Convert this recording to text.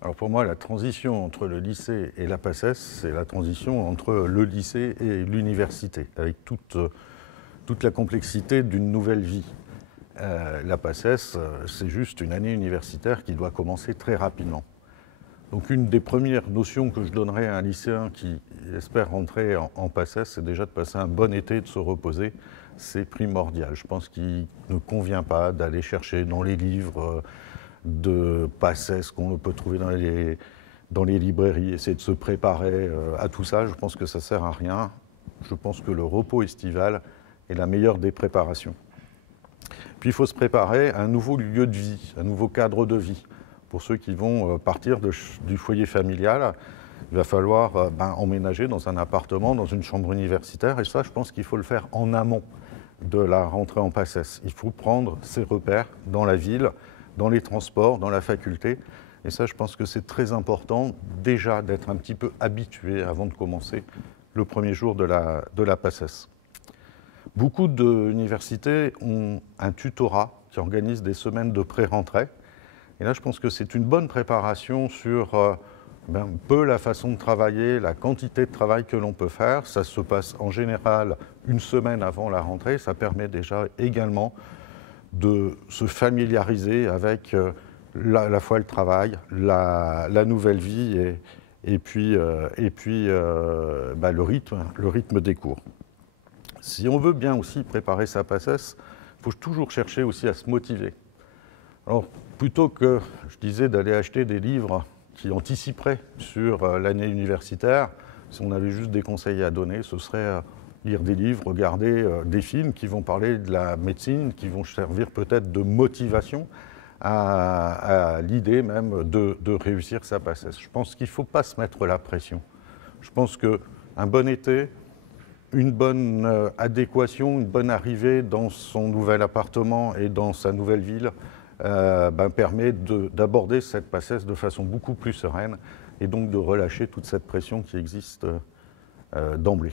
Alors pour moi, la transition entre le lycée et la PACES, c'est la transition entre le lycée et l'université, avec toute la complexité d'une nouvelle vie. La PACES, c'est juste une année universitaire qui doit commencer très rapidement. Donc une des premières notions que je donnerais à un lycéen qui espère rentrer en PACES, c'est déjà de passer un bon été, de se reposer. C'est primordial. Je pense qu'il ne convient pas d'aller chercher dans les livres de PACES qu'on peut trouver dans les librairies, essayer de se préparer à tout ça. Je pense que ça ne sert à rien. Je pense que le repos estival est la meilleure des préparations. Puis il faut se préparer à un nouveau lieu de vie, un nouveau cadre de vie. Pour ceux qui vont partir du foyer familial, il va falloir emménager dans un appartement, dans une chambre universitaire. Et ça, je pense qu'il faut le faire en amont de la rentrée en PACES. Il faut prendre ses repères dans la ville, dans les transports, dans la faculté. Et ça, je pense que c'est très important déjà d'être un petit peu habitué avant de commencer le premier jour de la PACES. Beaucoup d'universités ont un tutorat qui organise des semaines de pré-rentrée. Et là, je pense que c'est une bonne préparation sur un peu la façon de travailler, la quantité de travail que l'on peut faire. Ça se passe en général une semaine avant la rentrée. Ça permet déjà également de se familiariser avec à la fois le travail, la nouvelle vie et puis le rythme des cours. Si on veut bien aussi préparer sa PACES, il faut toujours chercher aussi à se motiver. Alors, plutôt que, je disais, d'aller acheter des livres qui anticiperaient sur l'année universitaire, si on avait juste des conseils à donner, ce serait lire des livres, regarder des films qui vont parler de la médecine, qui vont servir peut-être de motivation à l'idée même de réussir sa PACES. Je pense qu'il ne faut pas se mettre la pression. Je pense qu'un bon été, une bonne adéquation, une bonne arrivée dans son nouvel appartement et dans sa nouvelle ville permet d'aborder cette PACES de façon beaucoup plus sereine et donc de relâcher toute cette pression qui existe d'emblée.